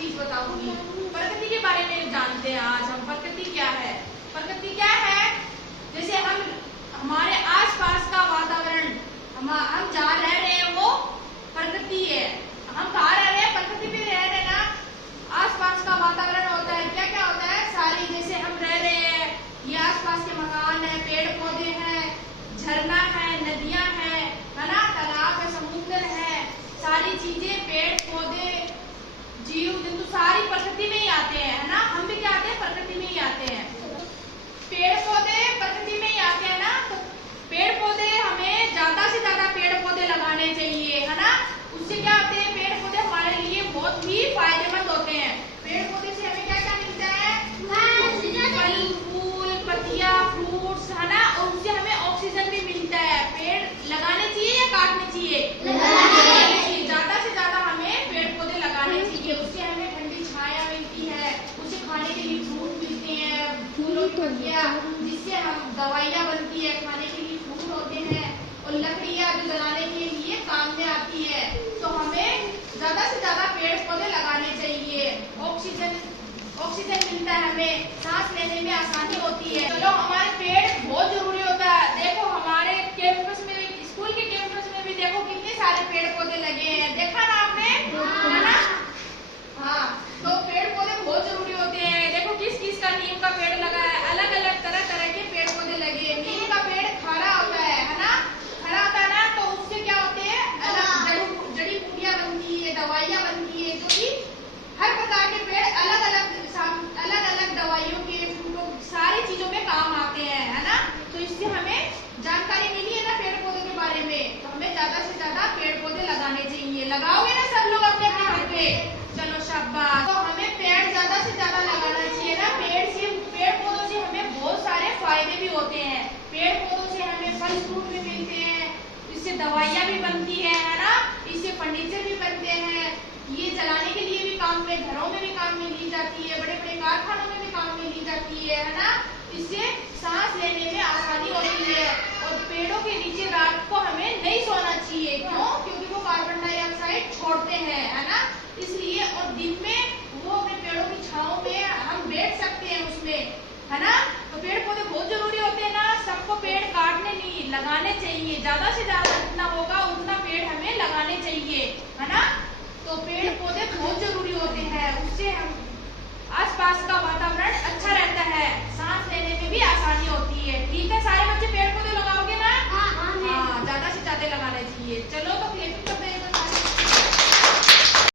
चीज बताऊंगी। प्रकृति के बारे में जानते हैं आज हम। प्रकृति क्या है? प्रकृति क्या है? जैसे हम हमारे आसपास का वातावरण, हम जहाँ रह रहे हैं वो प्रकृति है। हम कहाँ रह रहे हैं? प्रकृति में रह रहे हैं ना। आसपास का वातावरण होता है, क्या क्या होता है? सारी, जैसे हम रह रहे हैं, ये आसपास के मकान है, पेड़ पौधे हैं, झरना है, नदियां है ना, तालाब है, समुद्र है, सारी चीजें, पेड़ पौधे, जीव जंतु सारी प्रकृति में ही आते हैं, है ना। हम भी क्या आते हैं? प्रकृति में ही आते हैं। पेड़ पौधे प्रकृति में ही आते हैं ना। तो पेड़ पौधे, हमें ज्यादा से ज्यादा पेड़ पौधे लगाने चाहिए, है ना। उससे क्या होते हैं? पेड़ पौधे हमारे लिए बहुत ही फायदेमंद होते हैं। पेड़ पौधे से हमें क्या क्या मिलता है? फल, फूल, पत्तियां, फ्रूट्स, है ना। और उससे हमें ऑक्सीजन भी मिलता है। पेड़ लगाने चाहिए या काटने चाहिए? लगाने चाहिए। ज्यादा से ज्यादा हमें पेड़ पौधे लगाने चाहिए। उससे हमें ठंडी छाया मिलती है, उससे खाने के लिए फ्रूट मिलते हैं, फूलों की पत्तियां, जिससे हम दवाइयाँ बनती है, खाने के लिए फूल होते हैं, और लकड़ियाँ जो जलाने के लिए काम में आती है। तो हमें ज्यादा से ज्यादा पेड़ पौधे लगाने चाहिए। ऑक्सीजन मिलता है, हमें सांस लेने में आसानी होती है। चलो, हमारे पेड़ बहुत जरूरी होता है। देखो हमारे कैंपस में भी, स्कूल के कैंपस में भी देखो कितने सारे पेड़ पौधे लगे हैं, देखा ना आपने, है ना। हाँ, तो पेड़ पौधे बहुत जरूरी होते हैं। देखो किस किस का नीम का पेड़ लगा है, अलग अलग तरह तरह के पेड़ पौधे लगे हैं। नीम का पेड़ खरा होता है ना, खरा होता है ना। तो उससे क्या होते हैं? अलग जड़ी बूटियां बनती है, दवाइयाँ बनती है, जो कि हर प्रकार के पेड़ अलग अलग दवाइयों के, फ्रूटों, सारी चीजों में काम आते हैं, है ना। तो इससे हमें जानकारी मिली है ना पेड़ पौधों के बारे में। तो हमें ज्यादा से ज्यादा पेड़ पौधे लगाने चाहिए। लगाओगे ना सब लोग अपने अपने घर पे? चलो शाबाश। तो हमें पेड़ ज्यादा से ज्यादा लगाना चाहिए ना। पेड़ पौधों से हमें बहुत सारे फायदे भी होते हैं। पेड़ पौधों से हमें फल फ्रूट भी मिलते हैं, इससे दवाइयाँ भी बनती है ना। इससे फर्नीचर भी बनते हैं, ये जलाने के लिए भी काम में, घरों में भी काम में ली जाती है, बड़े बड़े कारखानों में भी काम में ली जाती है ना। इससे सांस लेने में आसानी होती है। और पेड़ों के नीचे रात को हमें नहीं सोना चाहिए। क्यों? क्योंकि वो कार्बन डाइऑक्साइड छोड़ते हैं, है ना, इसलिए। और दिन में वो अपने पेड़ों की छांव में हम बैठ सकते हैं उसमें, है ना। तो पेड़ पौधे बहुत जरूरी होते हैं ना। सबको पेड़ काटने नहीं, लगाने चाहिए। ज्यादा से ज्यादा जितना होगा उतना पेड़ हमें लगाने चाहिए, है ना। तो पेड़ पौधे बहुत जरूरी